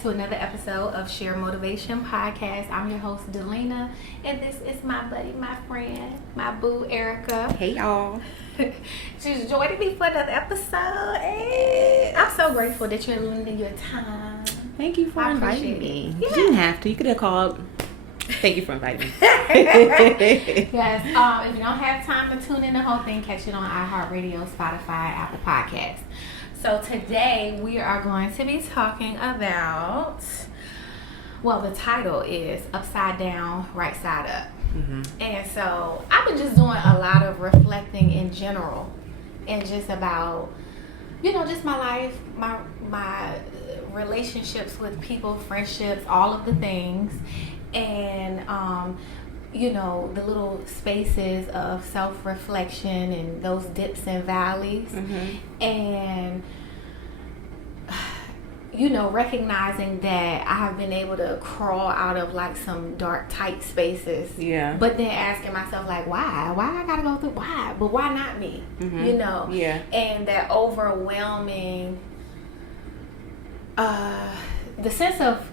back to another episode of Share Motivation Podcast. I'm your host, Dalena, and this is my buddy, my friend, my boo, Erika. Hey, y'all. She's joining me for another episode. Hey, I'm so grateful that you're lending your time. Thank you for inviting me. Yeah. You didn't have to. You could have called. Thank you for inviting me. Yes. If you don't have time to tune in the whole thing, catch it on iHeartRadio, Spotify, Apple Podcasts. So today we are going to be talking about, well, the title is Upside Down, Right Side Up. Mm-hmm. And so I've been just doing a lot of reflecting in general and just about, just my life, my relationships with people, friendships, all of the things. And, the little spaces of self-reflection and those dips and valleys. Mm-hmm. And, recognizing that I have been able to crawl out of like some dark, tight spaces. Yeah. But then asking myself, like, why? Why I gotta go through? Why? But why not me? Mm-hmm. Yeah. And that overwhelming, the sense of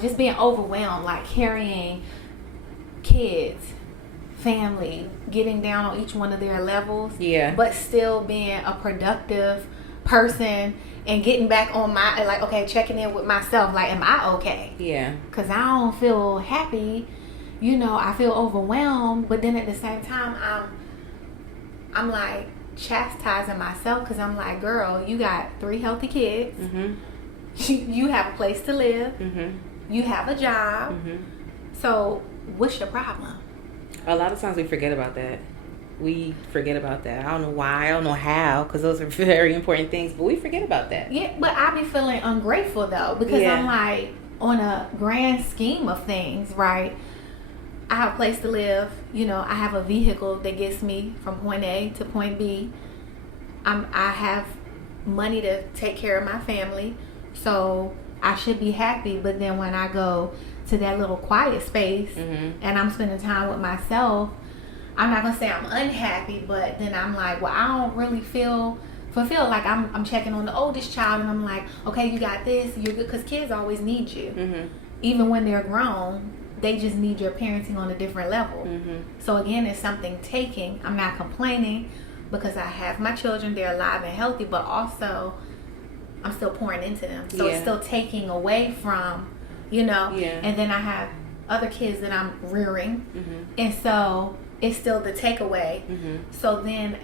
just being overwhelmed, like carrying kids, family, getting down on each one of their levels, but still being a productive person and getting back on checking in with myself, like, am I okay? Yeah. Because I don't feel happy, I feel overwhelmed, but then at the same time, I'm like chastising myself because I'm like, girl, you got 3 healthy kids. Mm-hmm. You have a place to live. Mm-hmm. You have a job. Mm-hmm. So what's your problem? A lot of times we forget about that. We forget about that. I don't know why. I don't know how, because those are very important things. But we forget about that. Yeah, but I be feeling ungrateful, though, because I'm like, on a grand scheme of things, right? I have a place to live. I have a vehicle that gets me from point A to point B. I have money to take care of my family. So I should be happy. But then when I go to that little quiet space, mm-hmm. and I'm spending time with myself, I'm not going to say I'm unhappy, but then I'm like, well, I don't really feel fulfilled. Like I'm checking on the oldest child and I'm like, okay, you got this, you're good. Because kids always need you. Mm-hmm. Even when they're grown, they just need your parenting on a different level. Mm-hmm. So again, it's something taking. I'm not complaining because I have my children, they're alive and healthy, but also I'm still pouring into them. So it's still taking away from, and then I have other kids that I'm rearing. Mm-hmm. And so it's still the takeaway. Mm-hmm. So then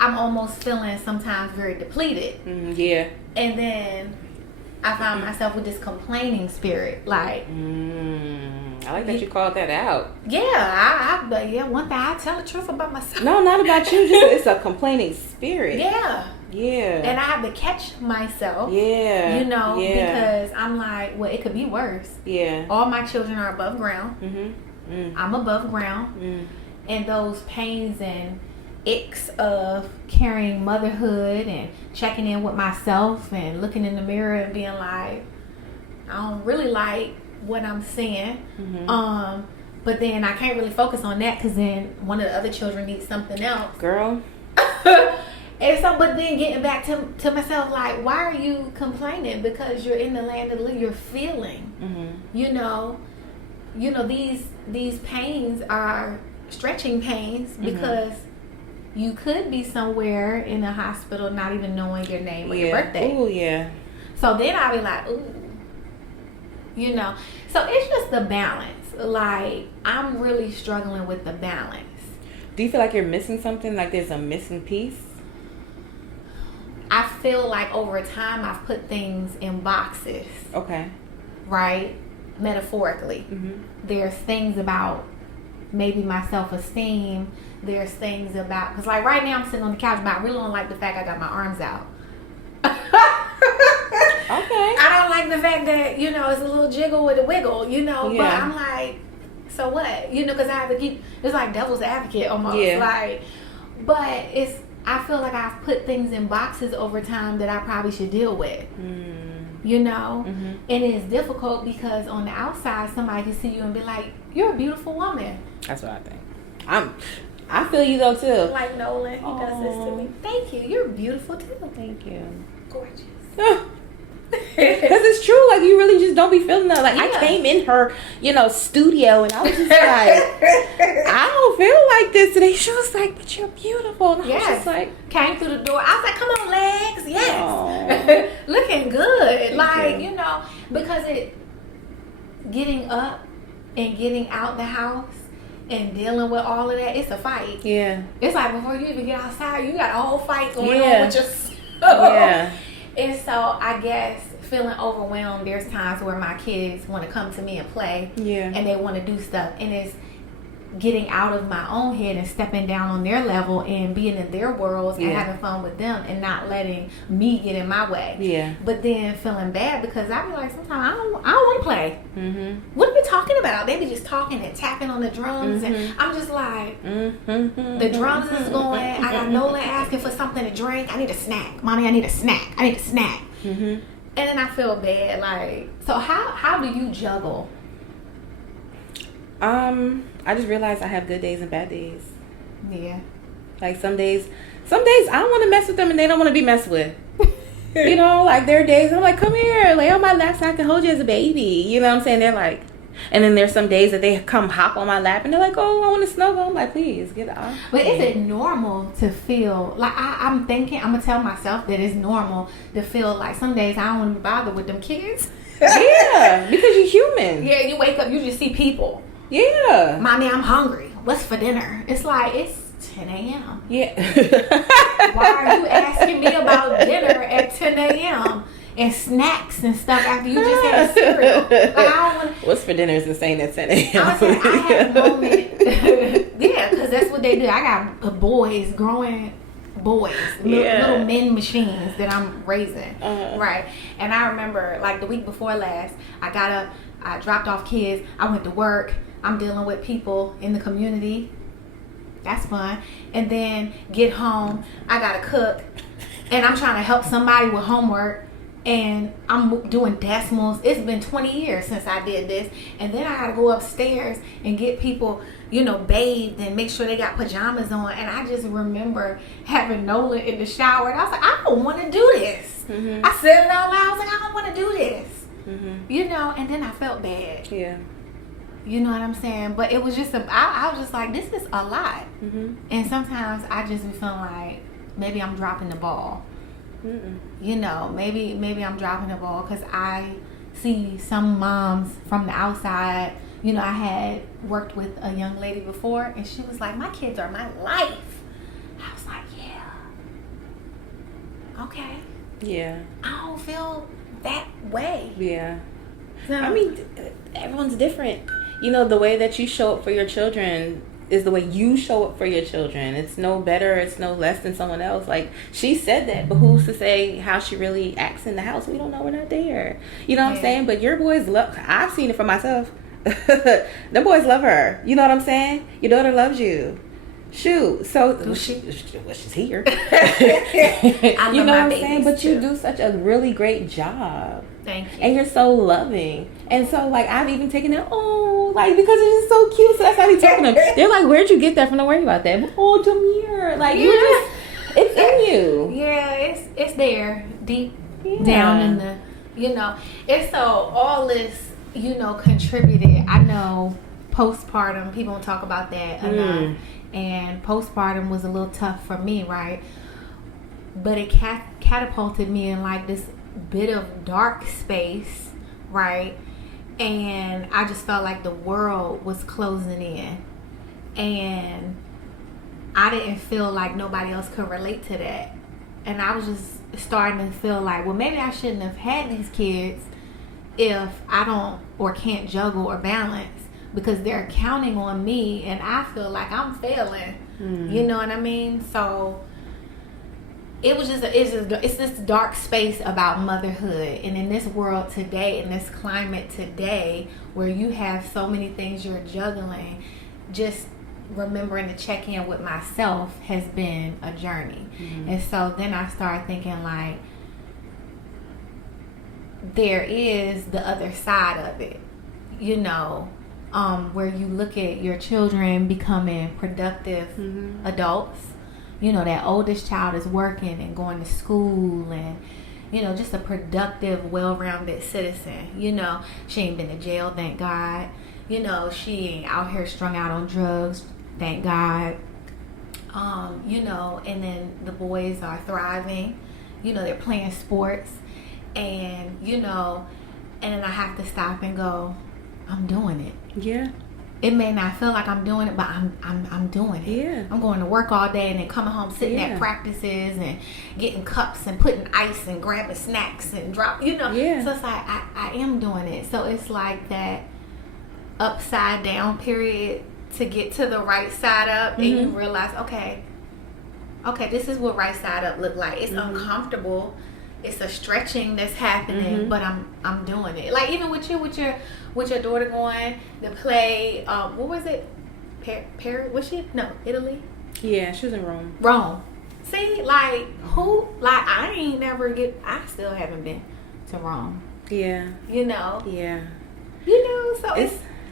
I'm almost feeling sometimes very depleted. Mm-hmm. Yeah. And then I find myself with this complaining spirit. Like, I like that you called that out. Yeah, one thing I tell the truth about myself. No, not about you. Just it's a complaining spirit. Yeah. Yeah. And I have to catch myself. Yeah. Because I'm like, well, it could be worse. Yeah. All my children are above ground. Mm-hmm. Mm. I'm above ground. Mm. And those pains and aches of carrying motherhood and checking in with myself and looking in the mirror and being like, I don't really like what I'm seeing. Mm-hmm. But then I can't really focus on that because then one of the other children needs something else. Girl. And so, but then getting back to myself, like, why are you complaining? Because you're in the land of the living, you're feeling. Mm-hmm. These pains are stretching pains because you could be somewhere in a hospital not even knowing your name or your birthday. Oh, yeah. So then I'll be like, ooh. So it's just the balance. Like, I'm really struggling with the balance. Do you feel like you're missing something? Like there's a missing piece? I feel like over time I've put things in boxes. Okay. Right? Metaphorically. Mm-hmm. There's things about maybe my self-esteem. There's things about, because like right now I'm sitting on the couch, but I really don't like the fact I got my arms out. Okay. I don't like the fact that, it's a little jiggle with a wiggle, but I'm like, so what? Because I have to keep, it's like devil's advocate almost. Yeah. Like, but I feel like I've put things in boxes over time that I probably should deal with. Mm-hmm. And it's difficult because on the outside somebody can see you and be like, you're a beautiful woman. That's what I think. I feel you though too. Like Nolan, he does this to me. Thank you. You're beautiful too. Thank you. Gorgeous. it's true. Like, you really just don't be feeling that. Like, Yeah. I came in her, studio, and I was just like, I don't feel like this today. She was like, but you're beautiful. And I was just like, came through the door. I was like, come on, legs. Yes. Looking good. Like, because getting up and getting out the house and dealing with all of that, it's a fight. Yeah. It's like before you even get outside, you got a whole fight going on with yourself. Yeah. And so I guess feeling overwhelmed, there's times where my kids want to come to me and play. Yeah. And they want to do stuff. And it's getting out of my own head and stepping down on their level and being in their worlds and having fun with them and not letting me get in my way. Yeah. But then feeling bad because I be like, sometimes I don't want to play. Mm-hmm. What are we talking about? They be just talking and tapping on the drums, and I'm just like, the drums is going. I got Nolan asking for something to drink. I need a snack, mommy. I need a snack. I need a snack. And then I feel bad. Like, so how do you juggle? I just realized I have good days and bad days. Yeah. Like, some days I don't want to mess with them and they don't want to be messed with. Like, there are days I'm like, come here, lay on my lap so I can hold you as a baby. You know what I'm saying? They're like, and then there's some days that they come hop on my lap and they're like, oh, I want to snuggle. I'm like, please get off. But is it normal to feel like I'm thinking, I'm gonna tell myself that it's normal to feel like some days I don't want to bother with them kids. Yeah, because you're human. Yeah, you wake up, you just see people. Yeah. Mommy, I'm hungry. What's for dinner? It's like, it's 10 a.m. Yeah. Why are you asking me about dinner at 10 a.m. and snacks and stuff after you just had cereal? Like, I don't want. What's for dinner is insane at 10 a.m. I have a moment. Yeah, because that's what they do. I got boys, growing boys, little men machines that I'm raising. Right. And I remember, like, the week before last, I got up, I dropped off kids, I went to work. I'm dealing with people in the community. That's fun. And then get home, I gotta cook, and I'm trying to help somebody with homework, and I'm doing decimals. It's been 20 years since I did this, and then I gotta go upstairs and get people, bathed and make sure they got pajamas on. And I just remember having Nolan in the shower, and I was like, I don't want to do this. I said it out loud. I was like, I don't want to do this. And then I felt bad. Yeah. You know what I'm saying? But it was just I was just like, this is a lot. And sometimes I just be feeling like maybe I'm dropping the ball. Maybe I'm dropping the ball because I see some moms from the outside. I had worked with a young lady before, and she was like, my kids are my life. I was like, yeah. Okay. Yeah. I don't feel that way. Yeah. So, I mean, everyone's different. The way that you show up for your children is the way you show up for your children. It's no better, it's no less than someone else. Like, she said that, but who's to say how she really acts in the house? We don't know. We're not there. You know what I'm saying? But your boys love, I've seen it for myself. The boys love her. You know what I'm saying? Your daughter loves you. Shoot. So she's here. You know what I'm saying? But you do such a really great job. Thank you. And you're so loving. And so, like, I've even taken it, because it's just so cute. So that's how we talking to them. They're like, where'd you get that from? Don't worry about that. Oh, Jameer. Like, you just, it's in you. Yeah, it's there. Deep down in the, It's so, all this, contributed. I know postpartum, people don't talk about that enough. And postpartum was a little tough for me, right? But it catapulted me in, like, this bit of dark space, right? And I just felt like the world was closing in, and I didn't feel like nobody else could relate to that. And I was just starting to feel like, well, maybe I shouldn't have had these kids if I don't or can't juggle or balance, because they're counting on me and I feel like I'm failing. You know what I mean? So it was just it's this dark space about motherhood. And in this world today, in this climate today, where you have so many things you're juggling, just remembering to check in with myself has been a journey. And so then I started thinking, like, there is the other side of it, where you look at your children becoming productive adults. That oldest child is working and going to school, and just a productive, well-rounded citizen. She ain't been to jail, thank God. She ain't out here strung out on drugs, thank God. And then the boys are thriving. They're playing sports, and and then I have to stop and go, I'm doing it. Yeah. It may not feel like I'm doing it, but I'm doing it. Yeah. I'm going to work all day and then coming home, sitting at practices and getting cups and putting ice and grabbing snacks and drop. Yeah. So it's like I am doing it. So it's like that upside down period to get to the right side up, and you realize, okay, this is what right side up look like. It's uncomfortable. It's a stretching that's happening, but I'm doing it. Like even with your daughter going to play. What was it? Paris? Was she? No, Italy. Yeah, she was in Rome. Rome. See, like who? Like I ain't never get. I still haven't been to Rome. Yeah. Yeah. So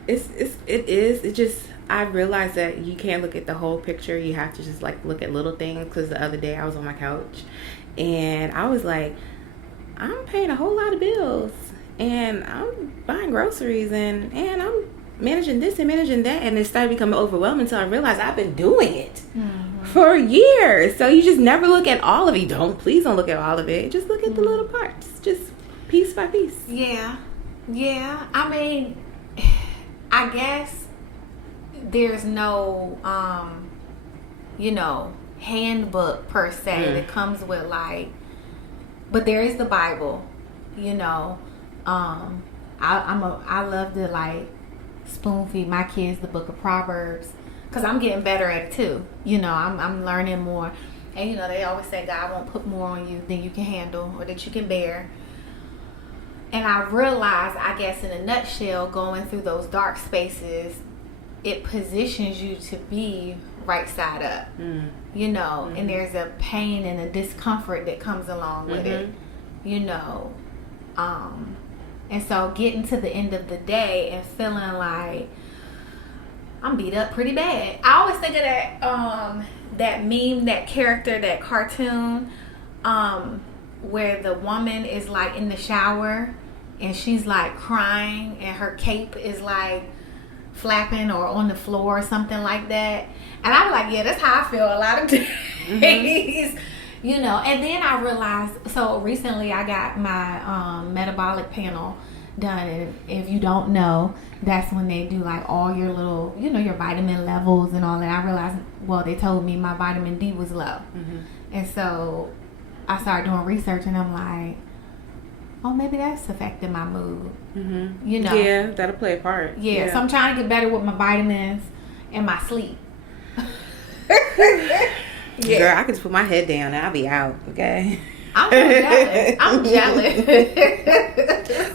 it just. I realized that you can't look at the whole picture. You have to just like look at little things. Because the other day I was on my couch and I was like, I'm paying a whole lot of bills and I'm buying groceries and I'm managing this and managing that, and it started becoming overwhelming until I realized I've been doing it for years. So you just never look at all of it. Please don't look at all of it. Just look at the little parts, just piece by piece. Yeah. I mean, I guess there's no handbook per se that comes with like, but there is the Bible. I love to like spoon feed my kids the book of Proverbs because I'm getting better at it too. I'm learning more, and they always say God won't put more on you than you can handle or that you can bear. And I realized, I guess in a nutshell, going through those dark spaces, it positions you to be right side up, and there's a pain and a discomfort that comes along with it, and so getting to the end of the day and feeling like I'm beat up pretty bad. I always think of that meme, that character, that cartoon, where the woman is like in the shower and she's like crying and her cape is like flapping or on the floor or something like that, and I was like, yeah, that's how I feel a lot of days. And then I realized, so recently I got my metabolic panel done, and if you don't know, that's when they do like all your little your vitamin levels and all that. I realized, well, they told me my vitamin D was low, and so I started doing research, and I'm like, oh, maybe that's affecting my mood. Yeah, that'll play a part. Yeah, so I'm trying to get better with my vitamins and my sleep. Girl, I can just put my head down and I'll be out, okay? I'm jealous.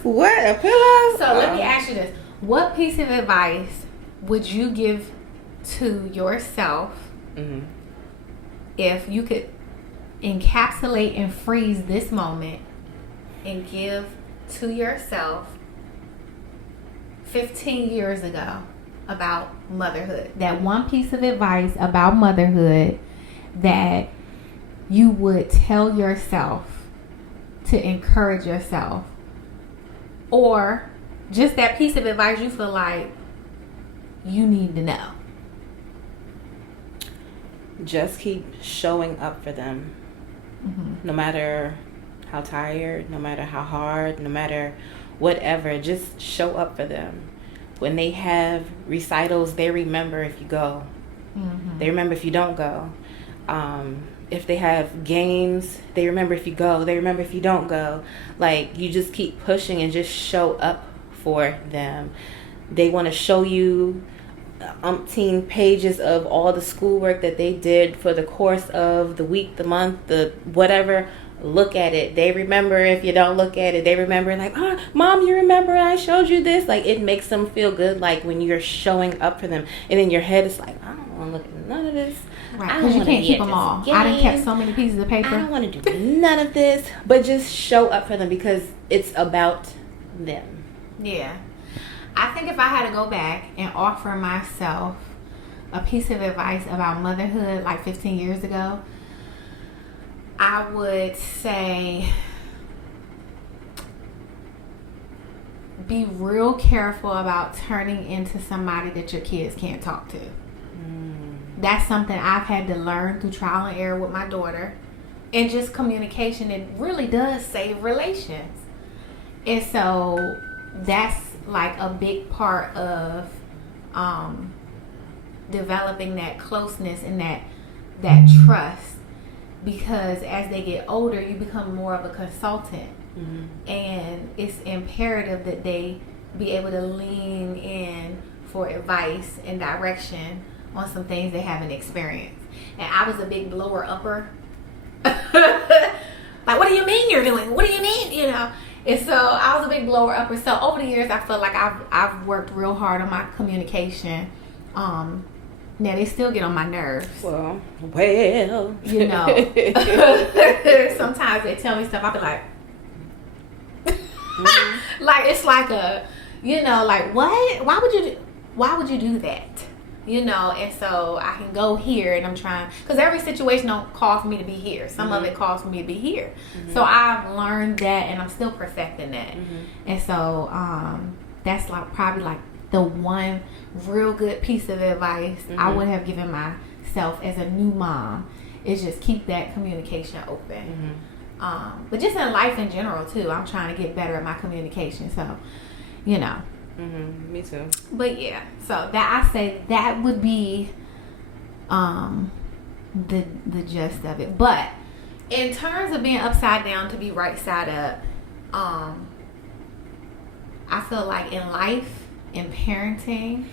What, a pillow? So let me ask you this. What piece of advice would you give to yourself if you could encapsulate and freeze this moment and give to yourself 15 years ago about motherhood? That one piece of advice about motherhood that you would tell yourself to encourage yourself, or just that piece of advice you feel like you need to know. Just keep showing up for them, no matter how tired, no matter how hard, no matter whatever. Just show up for them. When they have recitals, they remember if you go. They remember if you don't go. If they have games, they remember if you go. They remember if you don't go. Like, you just keep pushing and just show up for them. They want to show you umpteen pages of all the schoolwork that they did for the course of the week, the month, the whatever. Look at it. They remember if you don't look at it. They remember like, Mom, you remember I showed you this? Like, it makes them feel good, like when you're showing up for them. And in your head, it's like, I don't want to look at none of this. Right, because you can't keep them all. I done kept so many pieces of paper. I don't want to do none of this. But just show up for them because it's about them. Yeah. I think if I had to go back and offer myself a piece of advice about motherhood like 15 years ago, I would say be real careful about turning into somebody that your kids can't talk to. That's something I've had to learn through trial and error with my daughter. And just communication, it really does save relations. And so that's like a big part of developing that closeness and that trust. Because as they get older, you become more of a consultant. And it's imperative that they be able to lean in for advice and direction on some things they haven't experienced. And I was a big blower upper. Like, what do you mean you're doing? What do you mean? You know? And so I was a big blower upper. So over the years, I feel like I've worked real hard on my communication. Now they still get on my nerves. Well, you know. Sometimes they tell me stuff, I'll be like, like, it's like a, you know, like, what? Why would you do that? You know, and so I can go here and I'm trying, because every situation don't call for me to be here. Some of it calls for me to be here. So I've learned that and I'm still perfecting that. And so that's like probably like the one real good piece of advice I would have given myself as a new mom, is just keep that communication open. But just in life in general too, I'm trying to get better at my communication. So, you know. Me too. But yeah, so that I say that would be the gist of it. But in terms of being upside down to be right side up, I feel like in life, in parenting,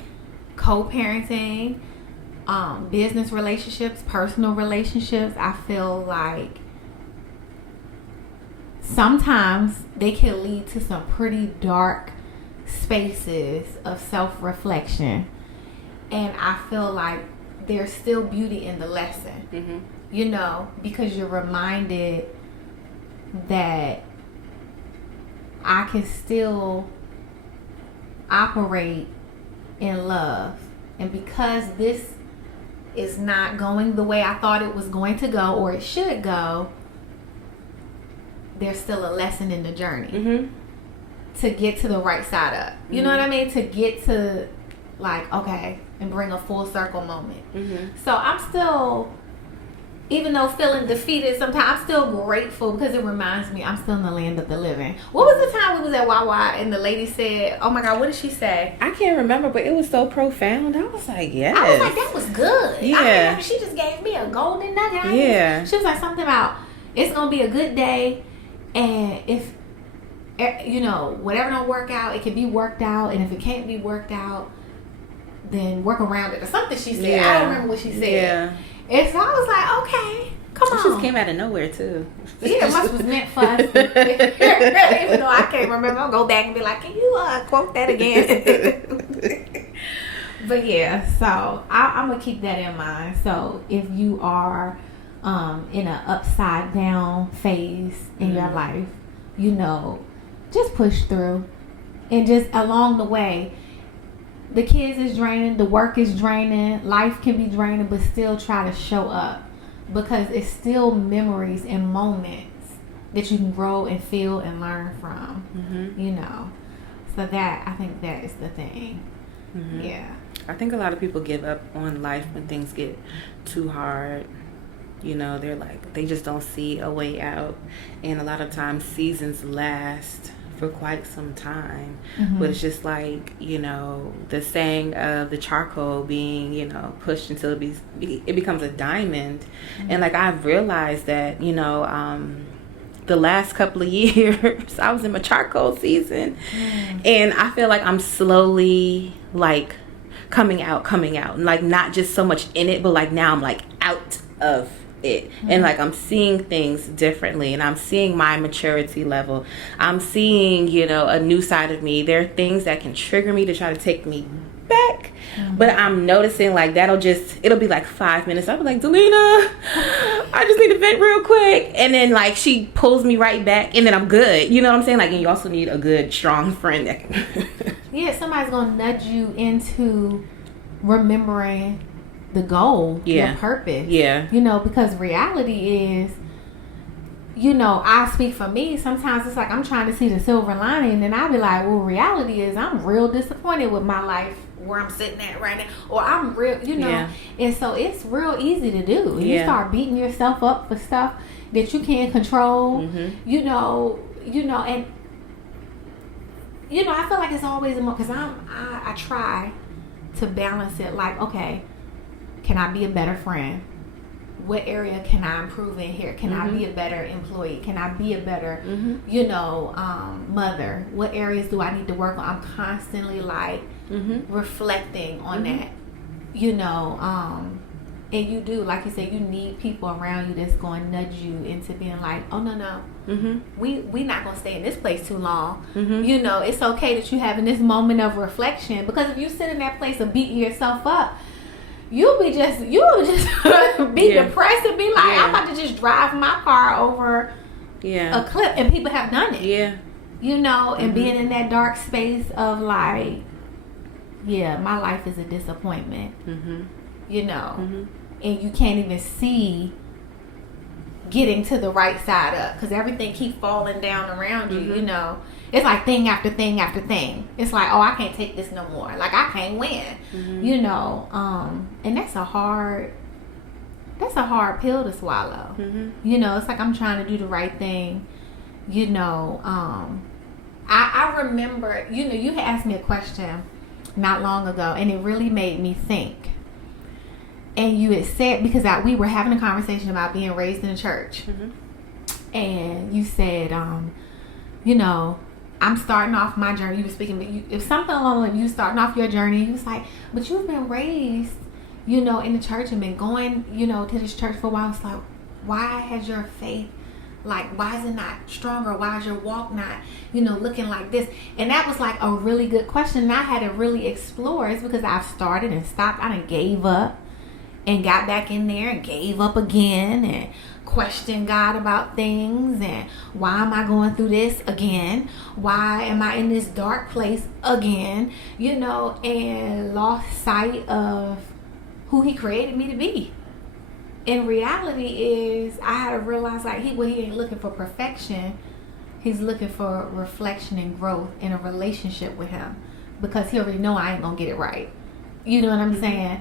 co-parenting, business relationships, personal relationships, I feel like sometimes they can lead to some pretty dark spaces of self-reflection, and I feel like there's still beauty in the lesson, you know, because you're reminded that I can still operate in love, and because this is not going the way I thought it was going to go or it should go, there's still a lesson in the journey. To get to the right side up. You know what I mean? To get to, like, okay, and bring a full circle moment. So I'm still, even though feeling defeated sometimes, I'm still grateful because it reminds me I'm still in the land of the living. What was the time we was at Wawa and the lady said, oh my God, what did she say? I can't remember, but it was so profound. I was like, yes. I was like, that was good. Yeah. I remember she just gave me a golden nugget. She was like something about, it's going to be a good day, and if, you know, whatever don't work out, it can be worked out, and if it can't be worked out, then work around it, or something she said. I don't remember what she said. And so I was like, okay, come on. It just came out of nowhere too. Yeah, it must was meant for us. Even though I can't remember, I'll go back and be like, can you quote that again? But yeah, so I'm gonna keep that in mind. So if you are in an upside down phase in your life, you know, just push through, and just along the way, the kids is draining, the work is draining, life can be draining, but still try to show up, because it's still memories and moments that you can grow and feel and learn from. You know, so that, I think that is the thing. Yeah, I think a lot of people give up on life when things get too hard. You know, they're like, they just don't see a way out, and a lot of times seasons last for quite some time. But it's just like, you know, the saying of the charcoal being, you know, pushed until it becomes a diamond. And like, I've realized that, you know, the last couple of years I was in my charcoal season, and I feel like I'm slowly like coming out, like not just so much in it, but like now I'm like out of it, and like I'm seeing things differently, and I'm seeing my maturity level. I'm seeing, you know, a new side of me. There are things that can trigger me to try to take me back, but I'm noticing like it'll be like 5 minutes. I'll be like, Dalena, I just need to vent real quick, and then like she pulls me right back, and then I'm good. You know what I'm saying? Like, and you also need a good strong friend that can yeah, somebody's gonna nudge you into remembering the goal, your purpose. You know, because reality is you know, I speak for me. Sometimes it's like I'm trying to see the silver lining, and I be like, well, reality is I'm real disappointed with my life where I'm sitting at right now, or I'm real, you know. Yeah. And so it's real easy to do. You Yeah. start beating yourself up for stuff that you can't control, you know, and you know, I feel like it's always more, because I try to balance it like, okay, can I be a better friend? What area can I improve in here? Can I be a better employee? Can I be a better, you know, mother? What areas do I need to work on? I'm constantly like reflecting on that, you know, and you do, like you said, you need people around you that's going to nudge you into being like, oh, no, we not going to stay in this place too long. You know, it's okay that you having this moment of reflection, because if you sit in that place of beating yourself up, you'll just be depressed and be like, I'm about to just drive my car over a cliff, and people have done it. You know, and being in that dark space of like, my life is a disappointment. You know, and you can't even see getting to the right side up, because everything keeps falling down around you. You know, it's like thing after thing after thing. It's like, oh, I can't take this no more. Like, I can't win. You know, and that's a hard pill to swallow. You know, it's like I'm trying to do the right thing. You know, I remember, you know, you had asked me a question not long ago, and it really made me think. And you had said, because we were having a conversation about being raised in a church, and you said, you know, I'm starting off my journey. You were speaking, but if something along the line, you starting off your journey, you was like, but you've been raised, you know, in the church and been going, you know, to this church for a while. It's like, why has your faith, like, why is it not stronger? Why is your walk not, you know, looking like this? And that was like a really good question, and I had to really explore. It's because I've started and stopped. I done gave up and got back in there and gave up again and questioned God about things, and why am I going through this again? Why am I in this dark place again? You know, and lost sight of who He created me to be. And reality is, I had to realize, like, He ain't looking for perfection. He's looking for reflection and growth in a relationship with Him, because He already know I ain't gonna get it right. You know what I'm saying?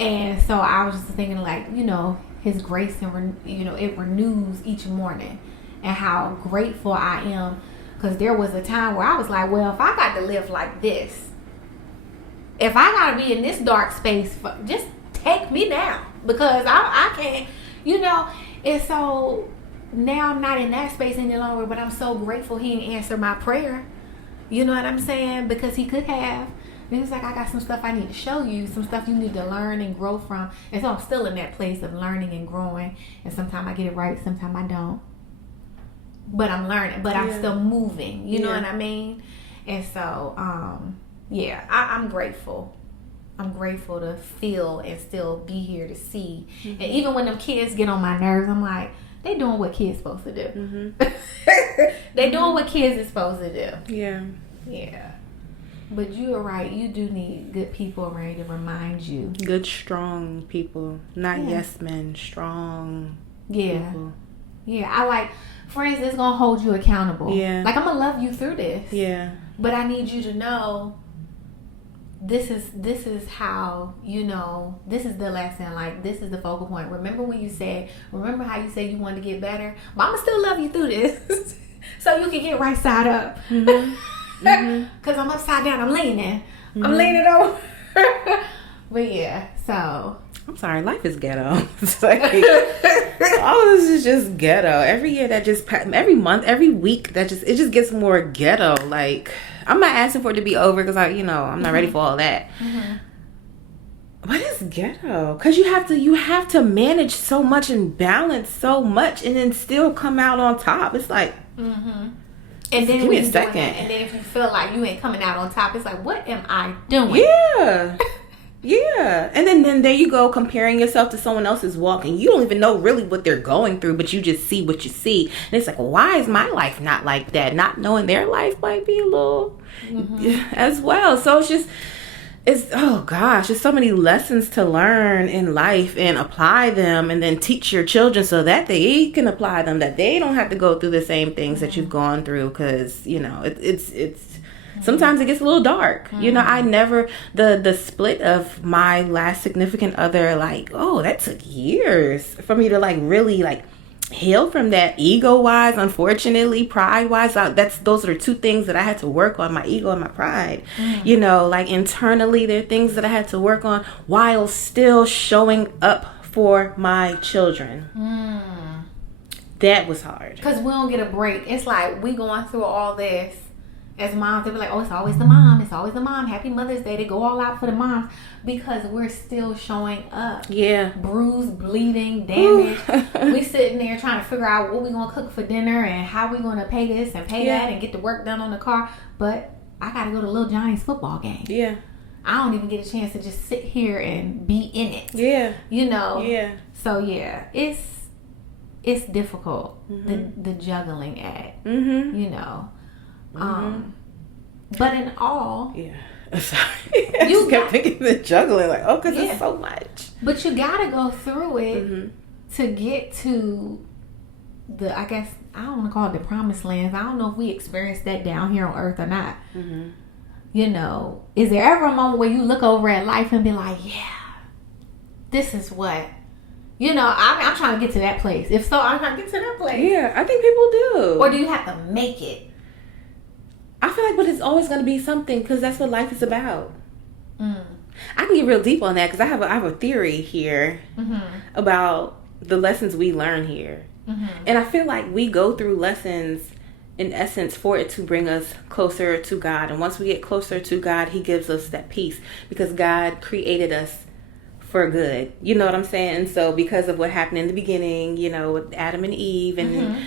And so I was just thinking, like, you know, His grace, and you know, it renews each morning, and how grateful I am, because there was a time where I was like, well, if I got to live like this, if I got to be in this dark space, just take me now, because I can't, you know. And so now I'm not in that space any longer, but I'm so grateful He didn't answer my prayer. You know what I'm saying? Because He could have. And He was like, I got some stuff I need to show you, some stuff you need to learn and grow from. And so I'm still in that place of learning and growing. And sometimes I get it right, sometimes I don't. But I'm learning, but I'm still moving. You know what I mean? And so, I'm grateful. I'm grateful to feel and still be here to see. And even when them kids get on my nerves, I'm like, they doing what kids supposed to do. They doing what kids is supposed to do. Yeah. But you are right. You do need good people around you to remind you. Good, strong people. Not yes men. Strong people. Yeah. I like friends that's going to hold you accountable. Yeah. Like, I'm going to love you through this. Yeah. But I need you to know this is how, you know, this is the lesson. Like, this is the focal point. Remember how you said you wanted to get better? But I'm going to still love you through this. So you can get right side up. Because I'm upside down. I'm leaning. I'm leaning over. But yeah, so. I'm sorry, life is ghetto. It's like, all of this is just ghetto. Every year that just, every month, every week, it just gets more ghetto. Like, I'm not asking for it to be over, because I'm not ready for all that. But it's ghetto, because you have to manage so much and balance so much, and then still come out on top. It's like, and then give me a second. And then if you feel like you ain't coming out on top, it's like, what am I doing? Yeah. Yeah. And then there you go, comparing yourself to someone else's walk, and you don't even know really what they're going through, but you just see what you see. And it's like, why is my life not like that? Not knowing their life might be a little as well. So it's just, oh gosh, there's so many lessons to learn in life and apply them, and then teach your children so that they can apply them, that they don't have to go through the same things that you've gone through, because it's sometimes it gets a little dark. I never, the split of my last significant other, like, oh, that took years for me to like really like heal from that, ego wise, unfortunately, pride wise. Those are two things that I had to work on, my ego and my pride. Like internally, there are things that I had to work on while still showing up for my children. That was hard, because we don't get a break. It's like we going through all this as moms. They be like, oh, it's always the mom, happy Mother's Day. They go all out for the moms because we're still showing up, bruised, bleeding, damaged. We sitting there trying to figure out what we gonna cook for dinner and how we gonna pay this and pay that and get the work done on the car. But I gotta go to little Johnny's football game. I don't even get a chance to just sit here and be in it. So it's difficult, the juggling act. But in all, sorry, I just kept thinking the juggling, like, oh, because it's so much. But you gotta go through it to get to the, I guess, I don't want to call it the promised lands. I don't know if we experienced that down here on earth or not. Is there ever a moment where you look over at life and be like, yeah, this is what, I'm trying to get to that place. If so, I'm trying to get to that place. Yeah, I think people do. Or do you have to make it? I feel like, but it's always going to be something, because that's what life is about. I can get real deep on that, because I have a theory here about the lessons we learn here. And I feel like we go through lessons, in essence, for it to bring us closer to God. And once we get closer to God, he gives us that peace, because God created us for good. You know what I'm saying? And so because of what happened in the beginning, with Adam and Eve, and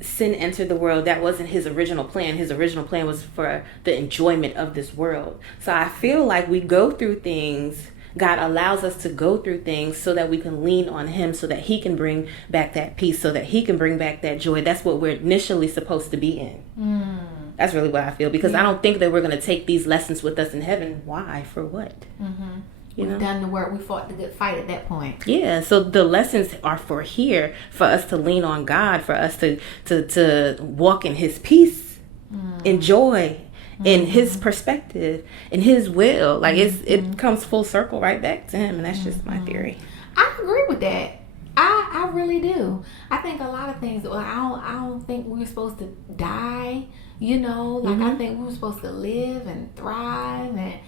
sin entered the world, that wasn't his original plan. His original plan was for the enjoyment of this world. So I feel like we go through things, God allows us to go through things so that we can lean on him, so that he can bring back that peace, so that he can bring back that joy. That's what we're initially supposed to be in. That's really what I feel, because I don't think that we're going to take these lessons with us in heaven. Why? For what? We've done the work. We fought the good fight at that point. Yeah, so the lessons are for here, for us to lean on God, for us to walk in his peace, in joy, in his perspective, in his will. Like it comes full circle right back to him, and that's just my theory. I agree with that. I really do. I think a lot of things. Well, I don't think we were supposed to die. I think we were supposed to live and thrive, and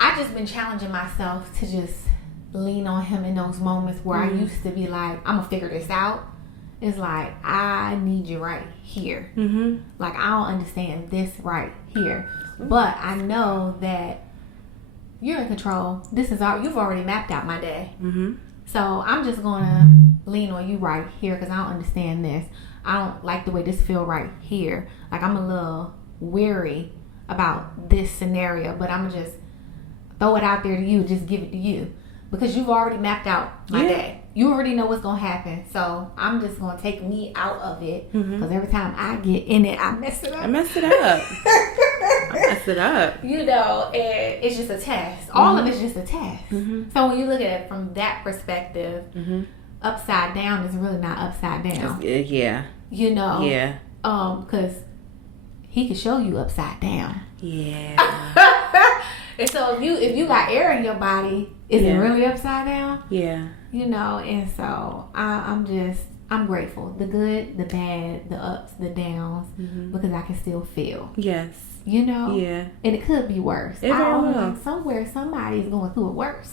I just been challenging myself to just lean on him in those moments where I used to be like, I'm gonna figure this out. It's like, I need you right here. Like, I don't understand this right here, but I know that you're in control. You've already mapped out my day. So I'm just gonna lean on you right here, because I don't understand this. I don't like the way this feel right here. Like, I'm a little weary about this scenario, but I'm gonna just throw it out there to you, just give it to you, because you've already mapped out my day. You already know what's gonna happen, so I'm just gonna take me out of it, because every time I get in it, I mess it up. And it's just a test. All of it's just a test. So when you look at it from that perspective, upside down is really not upside down. Because he can show you upside down. And so if you got air in your body, is it really upside down? And so I'm grateful. The good, the bad, the ups, the downs, because I can still feel. And it could be worse. Somewhere somebody's going through it worse.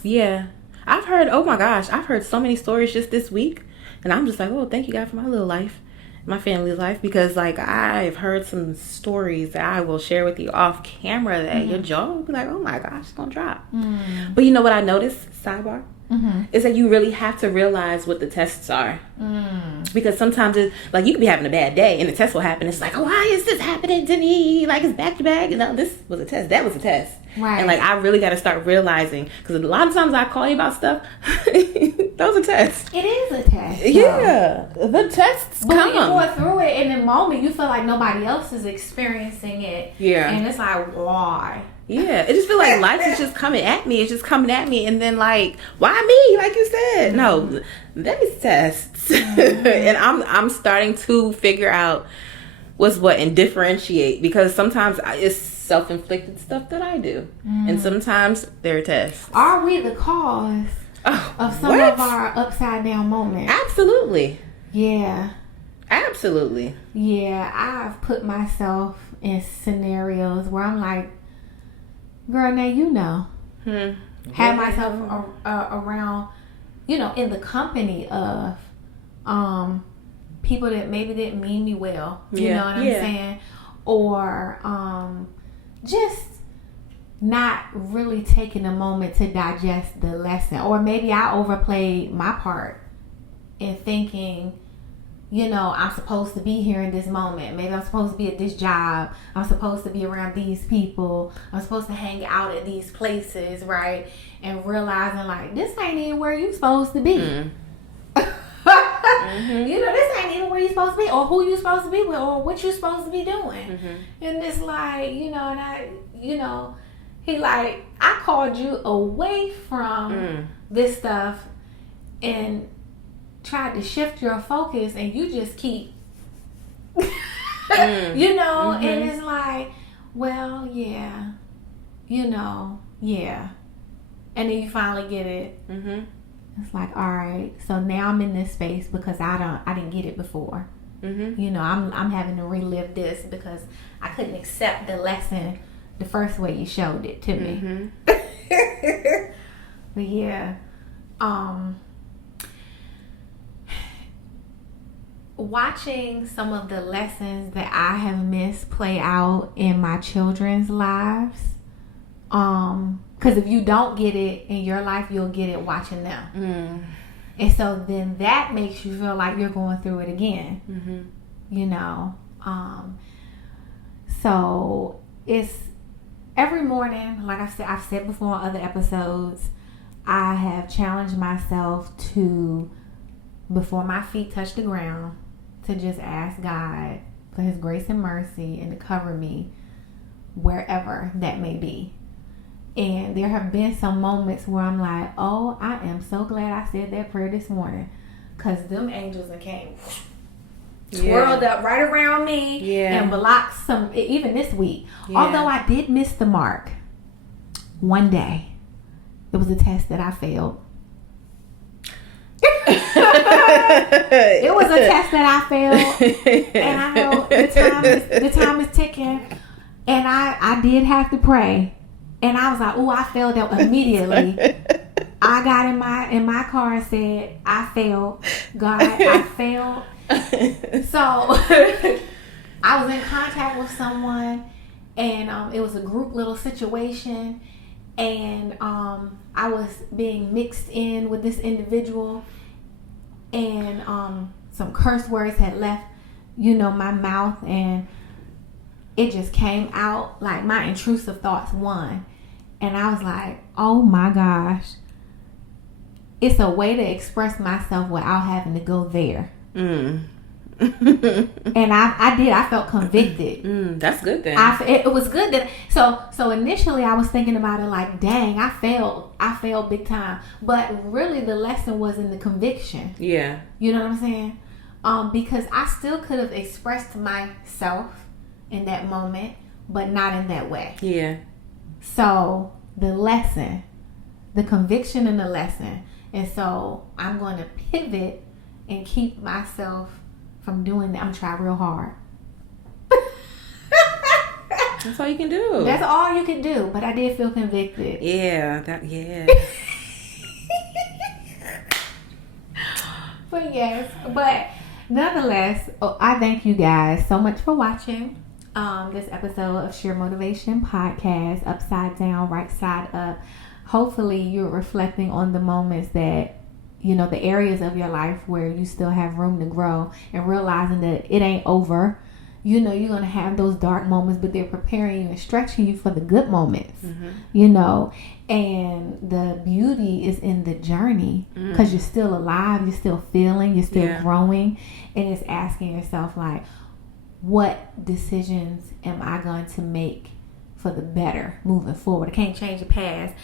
I've heard so many stories just this week, and I'm just like, oh, thank you God for my little life, my family's life, because like I've heard some stories that I will share with you off camera that your jaw will be like, oh my gosh, it's gonna drop. But you know what I noticed, sidebar, is that you really have to realize what the tests are. Because sometimes it's like you could be having a bad day and the test will happen. It's like, oh, why is this happening to me? Like, it's back to back. You know, this was a test. That was a test. Right. And like, I really got to start realizing, because a lot of times I call you about stuff. Those are tests. It is a test. Yeah. The tests but come. when you're going through it in the moment, you feel like nobody else is experiencing it. Yeah. And it's like, why? Yeah, it just feel like life is just coming at me. It's just coming at me, and then like, why me? Like you said, no, these tests, and I'm starting to figure out what's what and differentiate, because sometimes it's self-inflicted stuff that I do, and sometimes they're tests. Are we the cause of some of our upside down moments? Absolutely. Yeah. Absolutely. Yeah, I've put myself in scenarios where I'm like, girl, now you know. Have myself around, you know, in the company of people that maybe didn't mean me well. You know what I'm saying? Or just not really taking a moment to digest the lesson. Or maybe I overplayed my part in thinking, you know, I'm supposed to be here in this moment. Maybe I'm supposed to be at this job. I'm supposed to be around these people. I'm supposed to hang out at these places, right? And realizing, like, this ain't even where you supposed to be. You know, this ain't even where you supposed to be, or who you supposed to be with, or what you supposed to be doing. And it's like, you know, and I, you know, he like, I called you away from this stuff and tried to shift your focus, and you just keep you know, and it's like, well, yeah, you know, yeah, and then you finally get it. It's like, all right, so now I'm in this space because I didn't get it before. You know, I'm having to relive this because I couldn't accept the lesson the first way you showed it to me. But yeah, watching some of the lessons that I have missed play out in my children's lives. Because if you don't get it in your life, you'll get it watching them. And so then that makes you feel like you're going through it again. You know? So it's every morning, like I've said before on other episodes, I have challenged myself to, before my feet touch the ground, to just ask God for His grace and mercy and to cover me wherever that may be. And there have been some moments where I'm like, oh, I am so glad I said that prayer this morning, because them angels that came swirled up right around me and blocked some, even this week. Although I did miss the mark one day. It was a test that I failed. It was a test that I failed, and I know the time is ticking, and I did have to pray, and I was like, oh, I failed that immediately. I got in my car and said, I failed, God, I failed. So I was in contact with someone, and it was a group little situation, and I was being mixed in with this individual, and some curse words had left, you know, my mouth, and it just came out, like my intrusive thoughts won. And I was like, oh my gosh, it's a way to express myself without having to go there. And I felt convicted. That's good then. It was good that so initially I was thinking about it like, dang, I failed big time. But really the lesson was in the conviction. Yeah. You know what I'm saying? Because I still could have expressed myself in that moment, but not in that way. Yeah. So the lesson, the conviction and the lesson. And so I'm going to pivot and keep myself from doing that. I'm trying real hard. That's all you can do. That's all you can do. But I did feel convicted. Yeah. But yes. But nonetheless, I thank you guys so much for watching this episode of Sheer Motivation Podcast, Upside Down, Right Side Up. hopefully you're reflecting on the moments that, the areas of your life where you still have room to grow, and realizing that it ain't over. You're going to have those dark moments, but they're preparing you and stretching you for the good moments, and the beauty is in the journey, because you're still alive, you're still feeling, you're still growing, and it's asking yourself, like, what decisions am I going to make for the better moving forward? I can't change the past.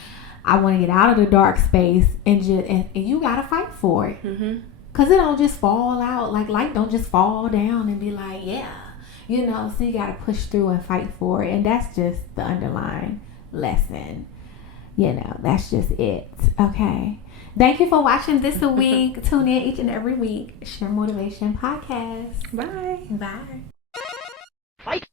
I want to get out of the dark space, and you got to fight for it. Because it don't just fall out, like light don't just fall down and be like, yeah. So you got to push through and fight for it. And that's just the underlying lesson. That's just it. Okay. Thank you for watching this a week. Tune in each and every week. Share Motivation Podcast. Bye. Bye. Fight.